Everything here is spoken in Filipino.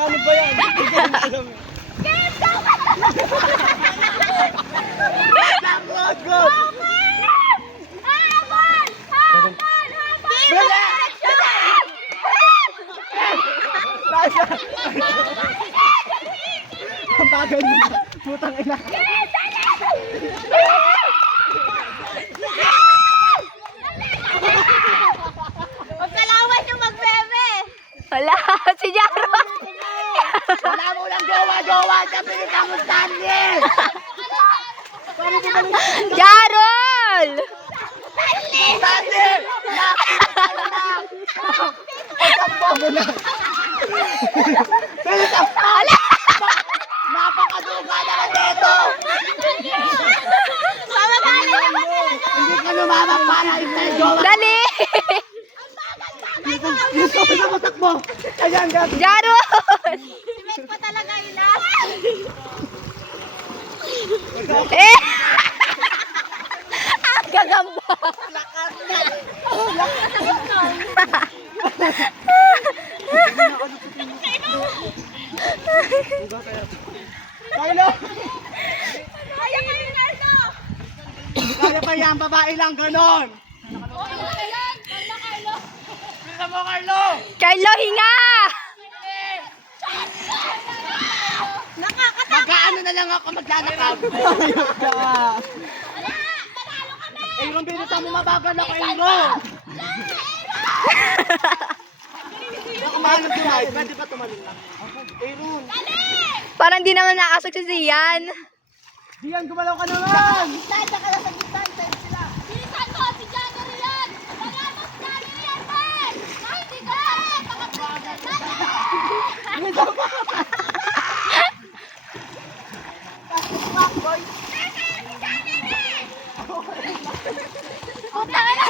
Paano ba yan? Hindi ko na alam eh. Go! Wala! Ang bagay mo. Putang ina. Magkalawan yung magbebe. Wala, si Jaro. Wala mo lang jowa-jowa. Sabi ni Kamo Stanley. Jarol! Stanley! Napakaduga naman dito! Hindi ka lumamang para yung jowa. Dali! Yung sabi na matakbo. Ayan, gabi. Jarol! Simek pa talaga ila. Eh! Ang gagamba! Kaya na. Kaya ka rin, Nardo. Kaya pa yan, babae lang ganon. Bisa mo, Carlo. Carlo, hinga! Magkaano na lang ako maglalakab. Aaron, bilisan mo, mabagal ako, Aaron. Baka mahanap tumayo. Pwede ba tumalun lang? Aaron. Parang di naman nakasok si Zian. Diyan, gumalaw ka naman. Distansya ka lang sa distansya sila. Bilisan mo, si Jagger yan. Wala mo si Jagger yan, Ben. Ay, hindi ka. Puta ka na.